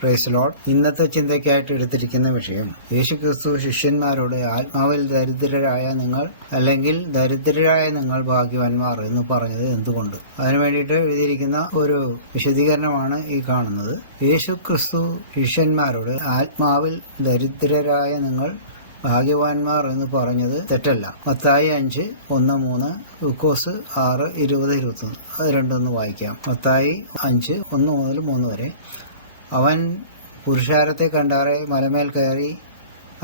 Praise Lord. ഇന്നത്തെ ചിന്തയ്ക്കായിട്ട് എടുത്തിരിക്കുന്ന വിഷയം, യേശുക്രിസ്തു ശിഷ്യന്മാരോട് ആത്മാവിൽ ദരിദ്രരായ നിങ്ങൾ അല്ലെങ്കിൽ ദരിദ്രരായ നിങ്ങൾ ഭാഗ്യവാന്മാർ എന്ന് പറഞ്ഞത് എന്തുകൊണ്ട്? അതിനു വേണ്ടിയിട്ട് എഴുതിയിരിക്കുന്ന ഒരു വിശദീകരണമാണ് ഈ കാണുന്നത്. യേശുക്രിസ്തു ശിഷ്യന്മാരോട് ആത്മാവിൽ ദരിദ്രരായ നിങ്ങൾ ഭാഗ്യവാന്മാർ എന്ന് പറഞ്ഞത് തെറ്റല്ല. മത്തായി 5:1-3, ലൂക്കോസ് 6:20-21. അത് രണ്ടൊന്ന് വായിക്കാം. മത്തായി 5:1-3 വരെ. അവൻ പുരുഷാരത്തെ കണ്ടാറെ മലമേൽ കയറി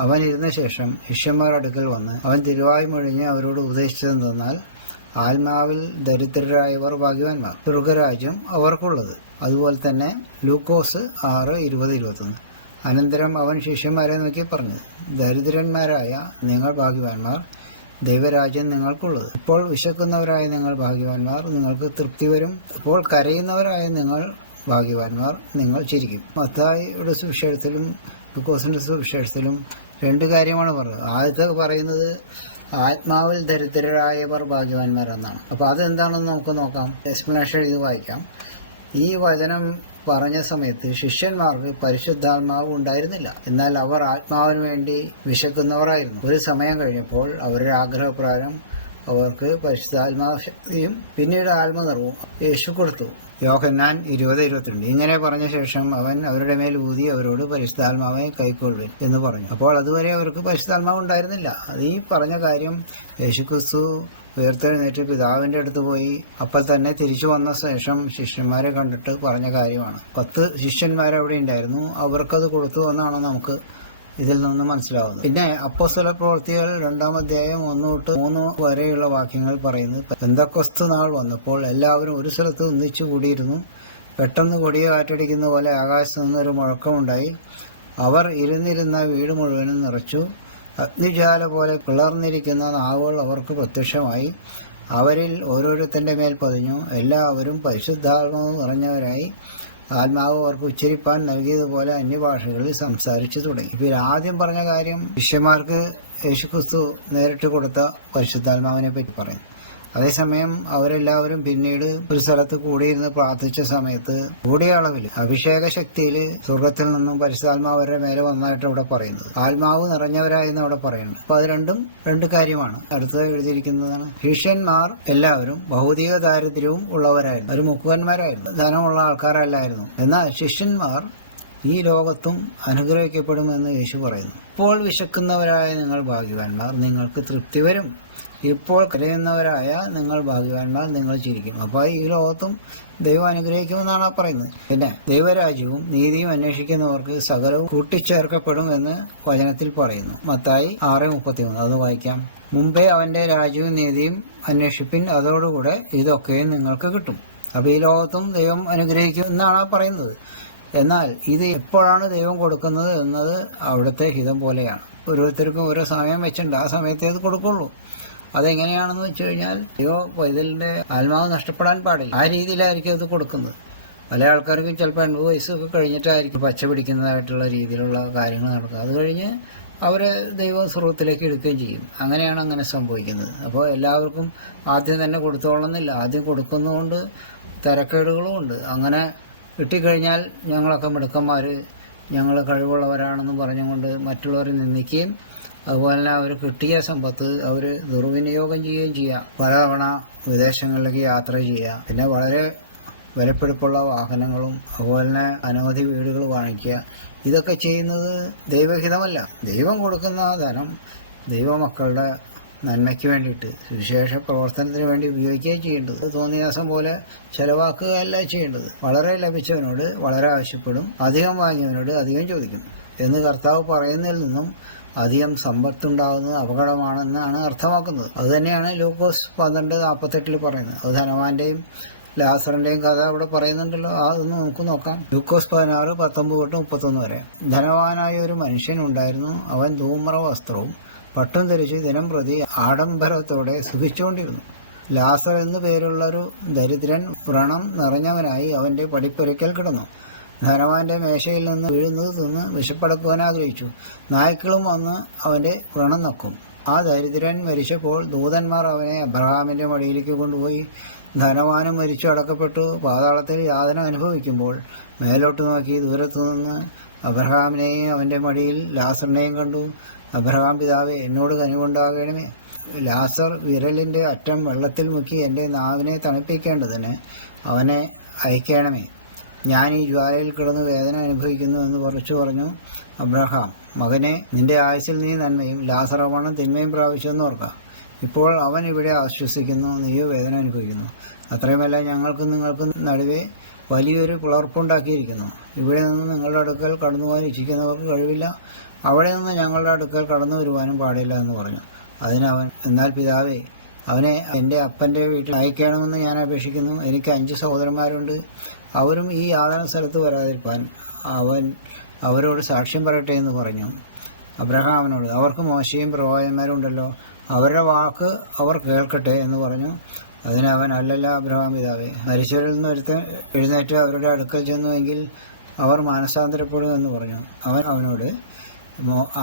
അവൻ ഇരുന്ന ശേഷം ശിഷ്യന്മാരുടെ അടുക്കൽ വന്ന് അവൻ തിരുവായ് മൊഴിഞ്ഞ് അവരോട് ഉപദേശിച്ചതെന്നാൽ, ആത്മാവിൽ ദരിദ്രരായവർ ഭാഗ്യവാന്മാർ, സ്വർഗരാജ്യം അവർക്കുള്ളത്. അതുപോലെ തന്നെ ലൂക്കോസ് 6:20-21. അനന്തരം അവൻ ശിഷ്യന്മാരെ നോക്കി പറഞ്ഞു, ദരിദ്രന്മാരായ നിങ്ങൾ ഭാഗ്യവാന്മാർ, ദൈവരാജ്യം നിങ്ങൾക്കുള്ളത്. ഇപ്പോൾ വിശക്കുന്നവരായ നിങ്ങൾ ഭാഗ്യവാന്മാർ, നിങ്ങൾക്ക് തൃപ്തി വരും. ഇപ്പോൾ കരയുന്നവരായ നിങ്ങൾ ഭാഗ്യവാന്മാർ, നിങ്ങൾ ചിരിക്കും. മത്തായിയുടെ സുവിശേഷത്തിലും ലൂക്കോസിന്റെ സുവിശേഷത്തിലും രണ്ട് കാര്യമാണ് പറഞ്ഞത്. ആദ്യത്തെ പറയുന്നത് ആത്മാവിൽ ദരിദ്രരായവർ ഭാഗ്യവാന്മാർ എന്നാണ്. അപ്പോൾ അതെന്താണെന്ന് നമുക്ക് നോക്കാം. എക്സ്പ്ലനേഷൻ എഴുതി വായിക്കാം. ഈ വചനം പറഞ്ഞ സമയത്ത് ശിഷ്യന്മാർക്ക് പരിശുദ്ധാത്മാവ് ഉണ്ടായിരുന്നില്ല. എന്നാൽ അവർ ആത്മാവിന് വേണ്ടി വിശക്കുന്നവരായിരുന്നു. ഒരു സമയം കഴിഞ്ഞപ്പോൾ അവരുടെ ആഗ്രഹപ്രകാരം അവർക്ക് പരിശുദ്ധാത്മാവ് ശക്തിയും പിന്നീട് ആത്മനിർവ്വവും യേശു കൊടുത്തു. യോഹന്നാൻ 20:22. ഇങ്ങനെ പറഞ്ഞ ശേഷം അവൻ അവരുടെ മേൽ ഊതി അവരോട് പരിശുദ്ധാത്മാവെ കൈക്കൊള്ളുവിൻ എന്ന് പറഞ്ഞു. അപ്പോൾ അതുവരെ അവർക്ക് പരിശുദ്ധാത്മാവ് ഉണ്ടായിരുന്നില്ല. അത് ഈ പറഞ്ഞ കാര്യം യേശുക്രിസ്തു ഉയർത്തെഴുന്നേറ്റ് പിതാവിന്റെ അടുത്ത് പോയി അപ്പോൾ തന്നെ തിരിച്ചു വന്ന ശേഷം ശിഷ്യന്മാരെ കണ്ടിട്ട് പറഞ്ഞ കാര്യമാണ്. 10 ശിഷ്യന്മാരവിടെ ഉണ്ടായിരുന്നു. അവർക്കത് കൊടുത്തു എന്നാണ് നമുക്ക് ഇതിൽ നിന്ന് മനസ്സിലാവുന്നത്. പിന്നെ അപ്പോസ്തല പ്രവൃത്തികൾ 2-ാം അധ്യായം 1-3 വരെയുള്ള വാക്യങ്ങൾ പറയുന്നത്, പെന്തക്കോസ്ത് നാൾ വന്നപ്പോൾ എല്ലാവരും ഒരു സ്ഥലത്ത് ഒന്നിച്ചു കൂടിയിരുന്നു. പെട്ടെന്ന് കൊടിയ കാറ്റടിക്കുന്ന പോലെ ആകാശത്ത് നിന്നൊരു മുഴക്കമുണ്ടായി. അവർ ഇരുന്നിരുന്ന വീട് മുഴുവനും നിറച്ചു. അഗ്നിജ്വാല പോലെ പിളർന്നിരിക്കുന്ന നാവുകൾ അവർക്ക് പ്രത്യക്ഷമായി. അവരിൽ ഓരോരുത്തന്റെ മേൽ പതിഞ്ഞു. എല്ലാവരും പരിശുദ്ധാത്മാവ് നിറഞ്ഞവരായി. ആത്മാവ് അവർക്ക് ഉച്ചരിപ്പാൻ നൽകിയതുപോലെ അന്യഭാഷകളിൽ സംസാരിച്ചു തുടങ്ങി. ഇതിൽ ആദ്യം പറഞ്ഞ കാര്യം ശിഷ്യന്മാർക്ക് യേശുക്രിസ്തു നേരിട്ട് കൊടുത്ത പരിശുദ്ധാത്മാവിനെ പറ്റി പറയുന്നു. അതേസമയം അവരെല്ലാവരും പിന്നീട് ഒരു സ്ഥലത്ത് കൂടിയിരുന്ന് പ്രാർത്ഥിച്ച സമയത്ത് കൂടിയ അളവിൽ അഭിഷേക ശക്തിയിൽ സ്വർഗത്തിൽ നിന്നും പരിശുദ്ധാത്മാവ് അവരുടെ മേലെ വന്നായിട്ട് ഇവിടെ പറയുന്നത്. ആത്മാവ് നിറഞ്ഞവരായെന്ന് അവിടെ പറയുന്നുണ്ട്. അപ്പൊ അത് രണ്ട് കാര്യമാണ്. അടുത്തത് എഴുതിയിരിക്കുന്നതാണ്, ശിഷ്യന്മാർ എല്ലാവരും ഭൗതിക ദാരിദ്ര്യവും ഉള്ളവരായിരുന്നു. ഒരു മുക്കുവന്മാരായിരുന്നു, ധനമുള്ള ആൾക്കാരല്ലായിരുന്നു. എന്നാൽ ശിഷ്യന്മാർ ഈ ലോകത്തും അനുഗ്രഹിക്കപ്പെടുമെന്ന് യേശു പറയുന്നു. ഇപ്പോൾ വിശക്കുന്നവരായ നിങ്ങൾ ഭാഗ്യവാന്മാർ, നിങ്ങൾക്ക് തൃപ്തി വരും. ഇപ്പോൾ കരയുന്നവരായ നിങ്ങൾ ഭാഗ്യവാന്മാർ, നിങ്ങൾ ചിരിക്കും. അപ്പോൾ ഈ ലോകത്തും ദൈവം അനുഗ്രഹിക്കുമെന്നാണ് പറയുന്നത്. പിന്നെ ദൈവരാജ്യവും നീതിയും അന്വേഷിക്കുന്നവർക്ക് സകലവും കൂട്ടിച്ചേർക്കപ്പെടും എന്ന് വചനത്തിൽ പറയുന്നു. മത്തായി 6:33. അത് വായിക്കാം. മുമ്പേ അവന്റെ രാജ്യവും നീതിയും അന്വേഷിപ്പിൻ, അതോടുകൂടെ ഇതൊക്കെയും നിങ്ങൾക്ക് കിട്ടും. അപ്പോൾ ഈ ലോകത്തും ദൈവം അനുഗ്രഹിക്കും എന്നാണ് പറയുന്നത്. എന്നാൽ ഇത് എപ്പോഴാണ് ദൈവം കൊടുക്കുന്നത് എന്നത് അവിടുത്തെ ഹിതം പോലെയാണ്. ഓരോരുത്തർക്കും ഓരോ സമയം വെച്ചിട്ടുണ്ട്. ആ സമയത്തേ അത് കൊടുക്കുള്ളൂ. അതെങ്ങനെയാണെന്ന് വെച്ച് കഴിഞ്ഞാൽ പൈതലിന്റെ ആത്മാവ് നഷ്ടപ്പെടാൻ പാടില്ല. ആ രീതിയിലായിരിക്കും അത് കൊടുക്കുന്നത്. പല ആൾക്കാർക്കും ചിലപ്പോൾ 80 വയസ്സൊക്കെ കഴിഞ്ഞിട്ടായിരിക്കും പച്ച പിടിക്കുന്നതായിട്ടുള്ള രീതിയിലുള്ള കാര്യങ്ങൾ നടക്കുക. അത് കഴിഞ്ഞ് അവരെ ദൈവം സ്വർഗത്തിലേക്ക് എടുക്കുകയും ചെയ്യും. അങ്ങനെയാണ് അങ്ങനെ സംഭവിക്കുന്നത്. അപ്പോൾ എല്ലാവർക്കും ആദ്യം തന്നെ കൊടുത്തോളണമെന്നില്ല. ആദ്യം കൊടുക്കുന്നതുകൊണ്ട് തരക്കേടുകളും ഉണ്ട്. അങ്ങനെ കിട്ടിക്കഴിഞ്ഞാൽ ഞങ്ങളൊക്കെ മിടുക്കന്മാർ, ഞങ്ങൾ കഴിവുള്ളവരാണെന്ന് പറഞ്ഞുകൊണ്ട് മറ്റുള്ളവരെ നിന്ദിക്കുകയും അതുപോലെ തന്നെ അവർ കിട്ടിയ സമ്പത്ത് അവർ ദുർവിനിയോഗം ചെയ്യുകയും ചെയ്യാം. പലതവണ വിദേശങ്ങളിലേക്ക് യാത്ര ചെയ്യുക, പിന്നെ വളരെ വിലപിടിപ്പുള്ള വാഹനങ്ങളും അതുപോലെ തന്നെ അനവധി വീടുകൾ വാങ്ങിക്കുക. ഇതൊക്കെ ചെയ്യുന്നത് ദൈവഹിതമല്ല. ദൈവം കൊടുക്കുന്ന ധനം ദൈവമക്കളുടെ നന്മയ്ക്ക് വേണ്ടിയിട്ട് സുവിശേഷ പ്രവർത്തനത്തിന് വേണ്ടി ഉപയോഗിക്കുകയും ചെയ്യേണ്ടത്. തോന്നിയാസം പോലെ ചെലവാക്കുകയല്ല ചെയ്യേണ്ടത്. വളരെ ലഭിച്ചവനോട് വളരെ ആവശ്യപ്പെടും, അധികം വാങ്ങിയവനോട് അധികം ചോദിക്കും എന്ന് കർത്താവ് പറയുന്നതിൽ നിന്നും അധികം സമ്പത്തുണ്ടാകുന്നത് അപകടമാണെന്നാണ് അർത്ഥമാക്കുന്നത്. അതുതന്നെയാണ് ലൂക്കോസ് 12:48 പറയുന്നത്. അത് ധനവാന്റെയും ലാസറിന്റെയും കഥ അവിടെ പറയുന്നുണ്ടല്ലോ. അതൊന്ന് നമുക്ക് നോക്കാം. ലൂക്കോസ് 16:19-31 വരെ. ധനവാനായ ഒരു മനുഷ്യൻ ഉണ്ടായിരുന്നു. അവൻ ധൂമ്ര വസ്ത്രവും പട്ടും ധരിച്ച് ദിനം പ്രതി ആഡംബരത്തോടെ സുഖിച്ചുകൊണ്ടിരുന്നു. ലാസർ എന്നു പേരുള്ളൊരു ദരിദ്രൻ വ്രണം നിറഞ്ഞവനായി അവന്റെ പടിപ്പുരയ്ക്കൽ കിടന്നു. ധനവാന്റെ മേശയിൽ നിന്ന് വീഴുന്നത് തിന്ന് വിശപ്പടക്കുവാൻ ആഗ്രഹിച്ചു. നായ്ക്കളും വന്ന് അവന്റെ വ്രണം നക്കും. ആ ദരിദ്രൻ മരിച്ചപ്പോൾ ദൂതന്മാർ അവനെ അബ്രഹാമിന്റെ മടിയിലേക്ക് കൊണ്ടുപോയി ധനവാനും മരിച്ചു അടക്കപ്പെട്ടു പാതാളത്തിൽ യാതന അനുഭവിക്കുമ്പോൾ മേലോട്ട് നോക്കി ദൂരത്തു നിന്ന് അബ്രഹാമിനെയും അവൻ്റെ മടിയിൽ ലാസറിനെയും കണ്ടു. അബ്രഹാം പിതാവേ, എന്നോട് കനിവുണ്ടാകണമേ. ലാസർ വിരലിൻ്റെ അറ്റം വെള്ളത്തിൽ മുക്കി എൻ്റെ നാവിനെ തണുപ്പിക്കേണ്ടതിന് അവനെ അയക്കണമേ. ഞാൻ ഈ ജ്വാലയിൽ കിടന്ന് വേദന അനുഭവിക്കുന്നു എന്ന് പറഞ്ഞു അബ്രഹാം. മകനെ, നിന്റെ ആയുസ്സിൽ നീ നന്മയും ലാസറവണ്ണം തിന്മയും പ്രാപിച്ചെന്ന് ഓർക്കാം. ഇപ്പോൾ അവൻ ഇവിടെ ആശ്വസിക്കുന്നു, നീയോ വേദന അനുഭവിക്കുന്നു. അത്രയുമല്ല, ഞങ്ങൾക്കും നിങ്ങൾക്കും നടുവേ വലിയൊരു പിളർപ്പുണ്ടാക്കിയിരിക്കുന്നു. ഇവിടെ നിന്ന് നിങ്ങളുടെ അടുക്കൽ കടന്നു പോകാൻ ഇച്ഛിക്കുന്നവർക്ക് കഴിവില്ല, അവിടെ നിന്ന് ഞങ്ങളുടെ അടുക്കൽ കടന്നു വരുവാനും പാടില്ല എന്ന് പറഞ്ഞു. അതിനവൻ, എന്നാൽ പിതാവേ, അവനെ എൻ്റെ അപ്പൻ്റെ വീട്ടിൽ അയക്കണമെന്ന് ഞാൻ അപേക്ഷിക്കുന്നു. എനിക്ക് 5 സഹോദരന്മാരുണ്ട്. അവരും ഈ യാതന സ്ഥലത്ത് വരാതിരിക്കാൻ അവൻ അവരോട് സാക്ഷ്യം പറയട്ടെ എന്ന് പറഞ്ഞു. അബ്രഹാം അവനോട്, അവർക്ക് മോശയും പ്രവാചകന്മാരും ഉണ്ടല്ലോ, അവരുടെ വാക്ക് അവർ കേൾക്കട്ടെ എന്ന് പറഞ്ഞു. അതിനവൻ, അല്ലല്ല അബ്രഹാം പിതാവേ, മരിച്ചവരിൽ നിന്ന് എഴുന്നേറ്റ് അവരുടെ അടുക്കൽ ചെന്നുവെങ്കിൽ അവർ മാനസാന്തരപ്പെടും എന്ന് പറഞ്ഞു. അവൻ അവനോട്,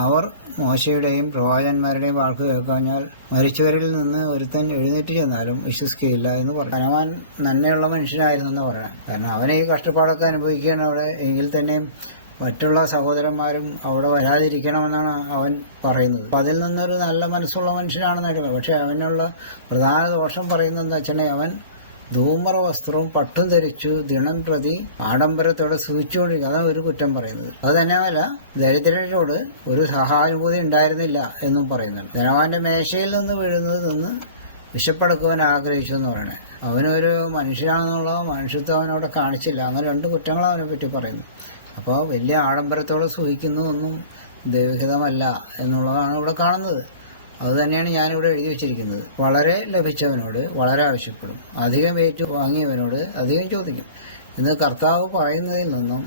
അവർ മോശയുടെയും പ്രവാചകന്മാരുടെയും വാക്ക് കേൾക്കാഞ്ഞാൽ മരിച്ചവരിൽ നിന്ന് ഒരുത്തൻ എഴുന്നേറ്റ് ചെന്നാലും വിശ്വസിക്കുകയില്ല എന്ന് പറഞ്ഞു. ധനവാൻ നന്മയുള്ള മനുഷ്യനായിരുന്നു എന്ന് പറയണം. കാരണം അവനെ ഈ കഷ്ടപ്പാടൊക്കെ അനുഭവിക്കുകയാണ് അവിടെ. എങ്കിൽ തന്നെയും മറ്റുള്ള സഹോദരന്മാരും അവിടെ വരാതിരിക്കണമെന്നാണ് അവൻ പറയുന്നത്. അപ്പം അതിൽ നിന്നൊരു നല്ല മനസ്സുള്ള മനുഷ്യനാണെന്ന് അറിയാം. പക്ഷെ അവനുള്ള പ്രധാന ദോഷം പറയുന്നത് എന്താ വെച്ചിട്ടുണ്ടെങ്കിൽ, അവൻ ധൂമ്ര വസ്ത്രവും പട്ടും ധരിച്ചു ദിനം പ്രതി ആഡംബരത്തോടെ സൂചിച്ചുകൊണ്ടിരിക്കുക. അതാണ് ഒരു കുറ്റം പറയുന്നത്. അത് തന്നെയല്ല, ദരിദ്രരോട് ഒരു സഹാനുഭൂതി ഉണ്ടായിരുന്നില്ല എന്നും പറയുന്നുണ്ട്. ധനവാന്റെ മേശയിൽ നിന്ന് വീഴുന്നത് നിന്ന് വിശപ്പടക്കുവാൻ ആഗ്രഹിച്ചു എന്ന് പറയണേ. അവനൊരു മനുഷ്യനാണെന്നുള്ള മനുഷ്യത്വം അവനവിടെ കാണിച്ചില്ല. അങ്ങനെ 2 കുറ്റങ്ങൾ അവനെ പറ്റി പറയുന്നു. അപ്പോൾ വലിയ ആഡംബരത്തോടെ സൂഹിക്കുന്നു ഒന്നും ദൈവഹിതമല്ല എന്നുള്ളതാണ് ഇവിടെ കാണുന്നത്. അതുതന്നെയാണ് ഞാനിവിടെ എഴുതി വച്ചിരിക്കുന്നത്. വളരെ ലഭിച്ചവനോട് വളരെ ആവശ്യപ്പെടും, അധികം ഏറ്റു വാങ്ങിയവനോട് അധികം ചോദിക്കും എന്ന് കർത്താവ് പറയുന്നതിൽ നിന്നും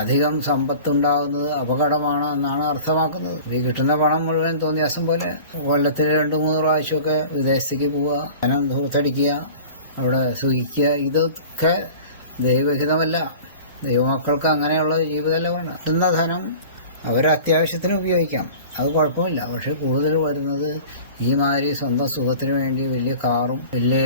അധികം സമ്പത്തുണ്ടാകുന്നത് അപകടമാണ് എന്നാണ് അർത്ഥമാക്കുന്നത്. ഈ കിട്ടുന്ന പണം മുഴുവൻ തോന്നിയാസം പോലെ കൊല്ലത്തിൽ 2-3 പ്രാവശ്യമൊക്കെ വിദേശത്തേക്ക് പോവുക, ധനം ധൂർത്തടിക്കുക, അവിടെ സുഖിക്കുക, ഇതൊക്കെ ദൈവഹിതമല്ല. ദൈവമക്കൾക്ക് അങ്ങനെയുള്ള ജീവിതമല്ല വേണം. കിട്ടുന്ന ധനം അവരത്യാവശ്യത്തിന് ഉപയോഗിക്കാം, അത് കുഴപ്പമില്ല. പക്ഷെ കൂടുതൽ വരുന്നത് ഈ മാതിരി സ്വന്തം സുഖത്തിന് വേണ്ടി വലിയ കാറും വലിയ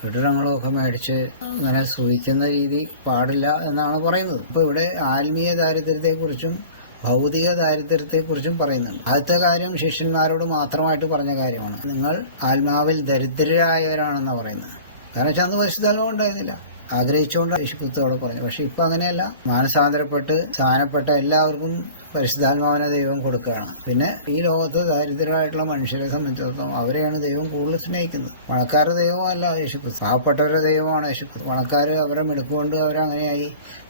കെട്ടിടങ്ങളും ഒക്കെ മേടിച്ച് അങ്ങനെ സൂഹിക്കുന്ന രീതി പാടില്ല എന്നാണ് പറയുന്നത്. ഇപ്പോൾ ഇവിടെ ആത്മീയ ദാരിദ്ര്യത്തെക്കുറിച്ചും ഭൗതിക ദാരിദ്ര്യത്തെക്കുറിച്ചും പറയുന്നുണ്ട്. ആദ്യത്തെ കാര്യം ശിഷ്യന്മാരോട് മാത്രമായിട്ട് പറഞ്ഞ കാര്യമാണ്. നിങ്ങൾ ആത്മാവിൽ ദരിദ്രരായവരാണെന്നാണ് പറയുന്നത്. കാരണം വെച്ചാൽ അന്ന് പരിശുദ്ധാത്മാവ് ഉണ്ടായിരുന്നില്ല, ആഗ്രഹിച്ചുകൊണ്ട് യേശുക്രിസ്തുവോട് പറഞ്ഞു. പക്ഷെ ഇപ്പം അങ്ങനെയല്ല. മാനസാന്തരപ്പെട്ട് സ്ഥാനപ്പെട്ട എല്ലാവർക്കും പരിശുദ്ധാത്മാവിനെ ദൈവം കൊടുക്കുകയാണ്. പിന്നെ ഈ ലോകത്ത് ദാരിദ്ര്യമായിട്ടുള്ള മനുഷ്യരെ സംബന്ധിച്ചിടത്തോളം അവരെയാണ് ദൈവം കൂടുതൽ സ്നേഹിക്കുന്നത്. പണക്കാരുടെ ദൈവമല്ല യേശുക്രിസ്തു, പാവപ്പെട്ടവരുടെ ദൈവമാണ് യേശുക്രിസ്തു. പണക്കാർ അവരെ മിടുക്കുകൊണ്ട് അവരങ്ങനെയായി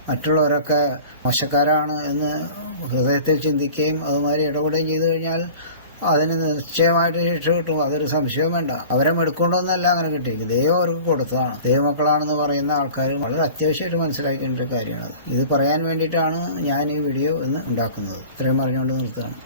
മറ്റുള്ളവരൊക്കെ മോശക്കാരാണ് എന്ന് ഹൃദയത്തിൽ ചിന്തിക്കുകയും അതുമാതിരി ഇടപെടുകയും ചെയ്തു കഴിഞ്ഞാൽ അതിന് നിശ്ചയമായിട്ട് ശിക്ഷ കിട്ടും. അതൊരു സംശയവും വേണ്ട. അവരെ മെടുക്കൊണ്ടൊന്നല്ല അങ്ങനെ കിട്ടിയിരിക്കും, ദൈവം അവർക്ക് കൊടുത്തതാണ്. ദൈവമക്കളാണെന്ന് പറയുന്ന ആൾക്കാർ വളരെ അത്യാവശ്യമായിട്ട് മനസ്സിലാക്കേണ്ട ഒരു കാര്യമാണ്. ഇത് പറയാൻ വേണ്ടിയിട്ടാണ് ഞാൻ ഈ വീഡിയോ ഇന്ന് ഉണ്ടാക്കുന്നത്. ഇത്രയും പറഞ്ഞുകൊണ്ട് നിർത്തുകയാണ്.